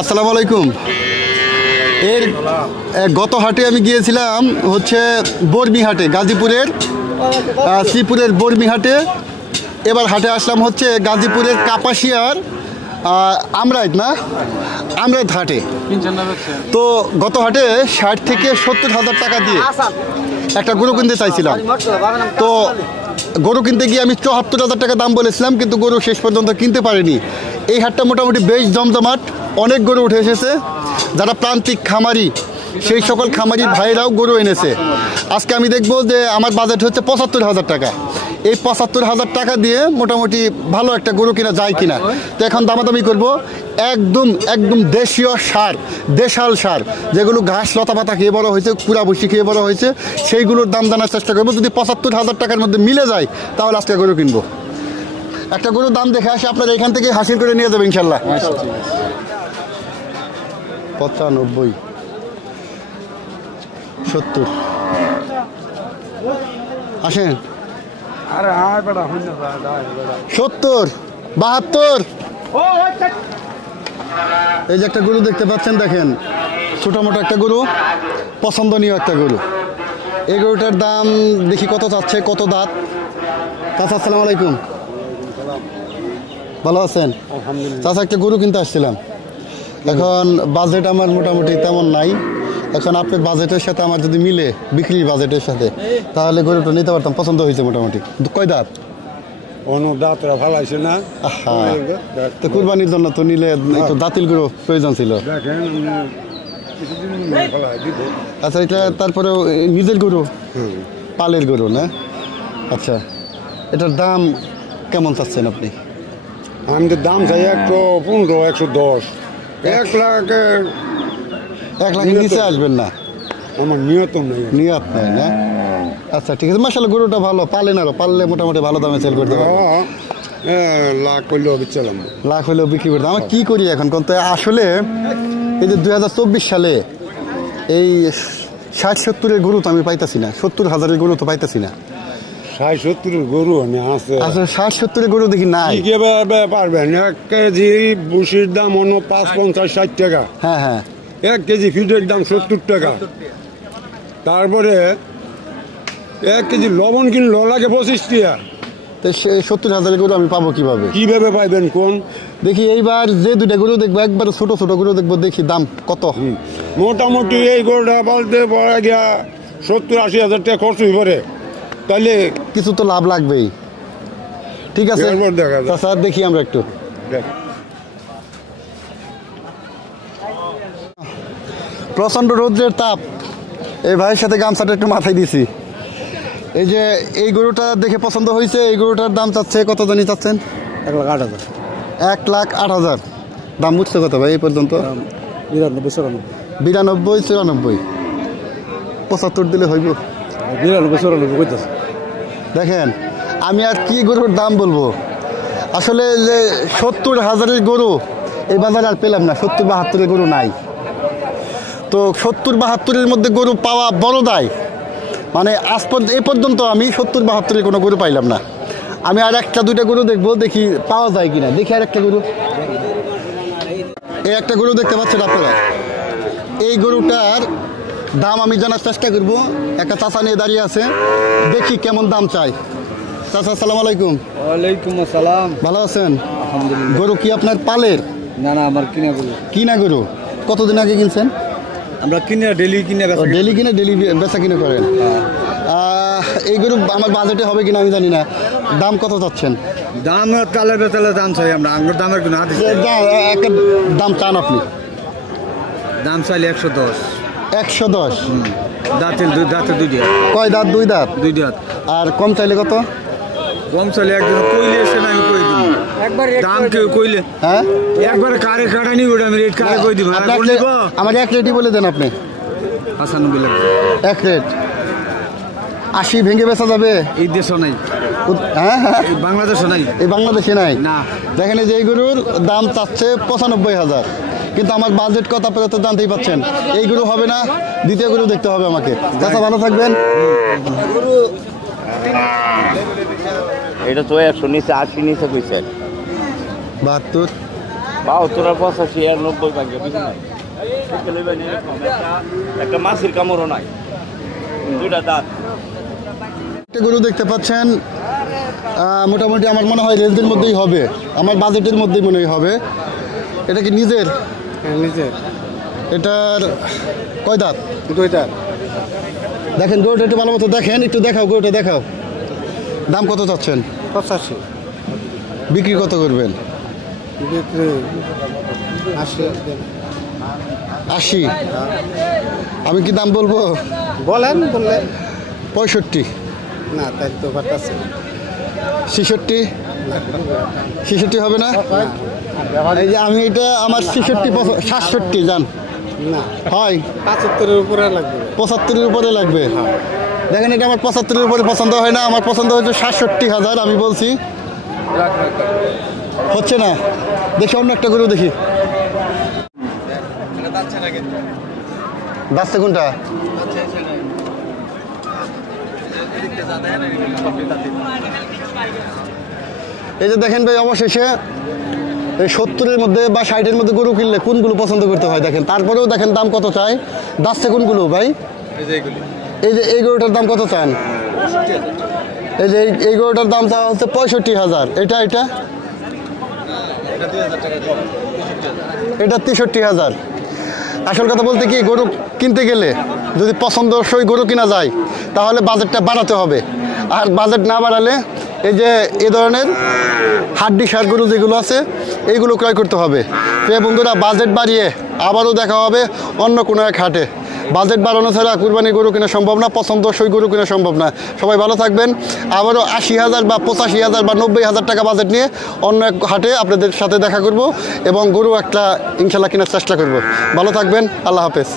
আসসালামু আলাইকুম। এর গত হাটে আমি গিয়েছিলাম হচ্ছে বর্মিহাটে, গাজীপুরের শ্রীপুরের বর্মিহাটে। এবার হাটে আসলাম হচ্ছে গাজীপুরের কাপাসিয়ার আমরাইত হাটে। তো গত হাটে 60 থেকে 70 হাজার টাকা দিয়ে একটা গরু কিনতে চাইছিলাম। তো গরু কিনতে গিয়ে আমি 74 হাজার টাকা দাম বলেছিলাম, কিন্তু গরু শেষ পর্যন্ত কিনতে পারিনি। এই হাটটা মোটামুটি বেশ জমজমাট, অনেক গরু উঠে এসেছে। যারা প্রান্তিক খামারি, সেই সকল খামারি ভাইরাও গরু এনেছে। আজকে আমি দেখব যে আমার বাজেট হচ্ছে 75 হাজার টাকা। এই 75 হাজার টাকা দিয়ে মোটামুটি ভালো একটা গরু কিনা যায় কিনা। তো এখন দামাদামি করব। একদম দেশীয় সার, দেশাল সার, যেগুলো ঘাস লতা পাতা খেয়ে বড় হয়েছে, কুড়া বসি খেয়ে বড় হয়েছে, সেইগুলোর দাম জানার চেষ্টা করবো। যদি 75 হাজার টাকার মধ্যে মিলে যায় তাহলে আজকে গরু কিনবো। একটা গরুর দাম দেখে আসে, আপনারা এখান থেকে হাসিল করে নিয়ে যাবে ইনশাল্লাহ। 95, 70 আসেন। 70, 72। এই যে একটা গরু দেখতে পাচ্ছেন, দেখেন ছোটো মোটো একটা গরু, পছন্দনীয় একটা গরু। এই গরুটার দাম দেখি কত চাচ্ছে, কত দাঁত। চাচা আসসালামু আলাইকুম, ভালো আছেন? চাচা একটা গরু কিনতে আসছিলাম। এখন বাজেট আমার মোটামুটি তেমন নাই। এখন আপনার বাজেটের সাথে আমার যদি মিলে, বিক্রির বাজেটের সাথে, তাহলে গরুটা নিতে পারতাম। পছন্দ হয়েছে মোটামুটি। কয় দাঁত? দাঁতরা ভালো আছে না? তো কুরবানির জন্য তো নিলে একটু দাঁতিল গরু প্রয়োজন ছিল। আচ্ছা, এটা তারপরে নিজের গরু, পালের গরু না? আচ্ছা, এটার দাম কেমন চাচ্ছেন আপনি? আমি তো দাম চাই 115, 110। 1 লাখের নিচে আসবেন না? আমার নিয়ত নেই না? আচ্ছা ঠিক আছে, মাশাআল্লাহ গরুটা ভালো, পালেন আরো, পাললে মোটামুটি ভালো দামে সেল করতে পারবেন। লাখ হইলেও বিচ্ছিলাম, লাখ হইলেও বিক্রি করতে। আমি কি করি এখন? কিন্তু আসলে এই যে 2024 সালে এই 60-70-এর গরু তো আমি পাইতেছি না, 70 হাজারের গরু তো পাইতেছি না। 60-70-এর গরু আছে। আচ্ছা, 60-70-এর গরু দেখি নাই। কিভাবে পারবেন? 1 কেজি ভুসির দাম 5-50-60 টাকা। হ্যাঁ। 1 কেজি ফিডের দাম 70 টাকা। তারপরে 1 কেজি লবণ কিনলো লাগে 25 টাকা। তো 70 হাজারের গরু আমি পাবো কিভাবে পাইবেন কোন? দেখি এইবার যে দুইটা গরু দেখবো, একবার ছোট গরু দেখবো, দেখি দাম কত। মোটামুটি এই গরুটা বলতে পড়া গিয়া 70-80 হাজার টাকা খরচ হয়ে পড়ে, তাহলে কিছু তো লাভ লাগবেই। ঠিক আছে স্যার, দেখি আমরা একটু। প্রচন্ড রৌদ্রের তাপ, এই ভাইয়ের সাথে গামছাটা একটু মাথায় দিছি। এই যে এই গরুটা দেখে পছন্দ হয়েছে। এই গরুটার দাম চাচ্ছে কত জানি চাচ্ছেন? 1,08,000। 1,08,000 দাম উঠছে কত ভাই এই পর্যন্ত? 92-94, 75 দিলে হইব। 92-94 দেখেন, আমি আর কি গরুর দাম বলবো। আসলে যে 70 হাজারের গরু এই বাজারে আর পেলাম না। 70-72-এর গরু নাই। তো 70-72-এর মধ্যে গরু পাওয়া বড় দায়। মানে এই পর্যন্ত আমি 70-72-এর কোনো গরু পাইলাম না। আমি আর 1-2টা গরু দেখবো, দেখি পাওয়া যায় কিনা। দেখি আর একটা গরু, এই একটা গরু দেখতে পাচ্ছেন আপনারা। এই গরুটার দাম আমি জানার চেষ্টা করব। একটা চাচা নিয়ে দাঁড়িয়ে আছে, দেখি কেমন দাম চাই। চাচা আসসালামু আলাইকুম। ওয়ালাইকুম আসসালাম। ভালো আছেন? আলহামদুলিল্লাহ। গরু কি আপনার পালের? না, আমার কিনা গরু। কতদিন আগে কিনছেন? আমরা ডেলি কিনে বেচা কিনে করেন। এই গরু আমার বাজেটে হবে কিনা আমি জানি না। দাম কত চাচ্ছেন? দাম তালে দাম চাই আমরা। আঙ্গুর দামের কোনো একটা দাম চান আপনি? দাম চাইলে 110। 110? দাঁতের দুই দাঁত। কয় দাঁত? 2 দাঁত। 2 দাঁত। আর কম চাইলে কত? কম চাইলে একজন কইলে এসে না, আমি কই দিব একবার দাম। কেউ কইলে হ্যাঁ একবার কারে কাটানি ওটা আমি রেট কারে কই দিব। আমার এক রেটই বলে দেন আপনি। 95 লাখ। এক রেট 80 ভেঙে বেচা যাবে? এই দেশও নাই। হ্যাঁ, বাংলাদেশও নাই। এই বাংলাদেশে নাই না। দেখেন, এই যে এই গরুর দাম চাচ্ছে 95,000, কিন্তু আমার বাজেট কত আপনারা তো জানতেই পাচ্ছেন। এই গরু হবে না, দ্বিতীয় গরু দেখতে হবে আমাকে। চাচা ভালো থাকবেন। এটা তো 100 নিচে, 80 নিচে কইছে। 72, তোরা 85 আর 90 ভাগ্য কিছু নাই একটা মাছের কামড়ও নাই দুইটা দাঁত একটা গরু দেখতে পাচ্ছেন মোটামুটি আমার মনে হয় রেঞ্জের মধ্যেই হবে, আমার বাজেটের মধ্যেই মনে হয় হবে। এটা কি নিজের? নিজের। এটার কয় দাঁত? 2 দাঁত। দেখেন গরুটা একটু ভালো মতো দেখেন, একটু দেখাও গরুটা দেখাও। দাম কত চাচ্ছেন? 85। বিক্রি কত করবেন? বিক্রি 80। আমি কি দাম বলবো? বলেন বললে। 65। না তাই তো বাড়তেছে। 66? 66 হবে না? এই যে আমি এটা আমার 67 যান না হয় 75-এর উপরে লাগবে। 75-এর উপরে লাগবে। দেখেন এটা আমার 75-এর উপরে পছন্দ হয় না, আমার পছন্দ হচ্ছে 67,000। আমি বলছি হচ্ছে না, দেখি অন্য একটা গরু দেখি। দাঁতছে কোনটা? এই যে দেখেন ভাই, অবশেষে এই 70-এর মধ্যে বা 60-এর মধ্যে গরু কিনলে কোনগুলো পছন্দ করতে হয় দেখেন। তারপরেও দেখেন দাম কত চাই। দাঁতছে কোনগুলো ভাই? এই যে এই গরুটার দাম কত চান? এই যে এই গরুটার দাম চাওয়া হচ্ছে 65,000। এটা এটা এটা 63,000। আসল কথা বলতে কি, গরু কিনতে গেলে যদি পছন্দসই গরু কিনা যায় তাহলে বাজেটটা বাড়াতে হবে, আর বাজেট না বাড়ালে এই যে এ ধরনের হাড্ডি সার গরু যেগুলো আছে এইগুলো ক্রয় করতে হবে। প্রিয় বন্ধুরা, বাজেট বাড়িয়ে আবারও দেখা হবে অন্য কোনো এক হাটে। বাজেট বাড়ানো ছাড়া কুরবানি গরু কেনা সম্ভব না, পছন্দসই গরু কেনা সম্ভব না। সবাই ভালো থাকবেন। আবারও 80,000 বা 85,000 বা 90,000 টাকা বাজেট নিয়ে অন্য এক হাটে আপনাদের সাথে দেখা করব এবং গরু একটা ইনশাল্লাহ কেনার চেষ্টা করব। ভালো থাকবেন, আল্লাহ হাফেজ।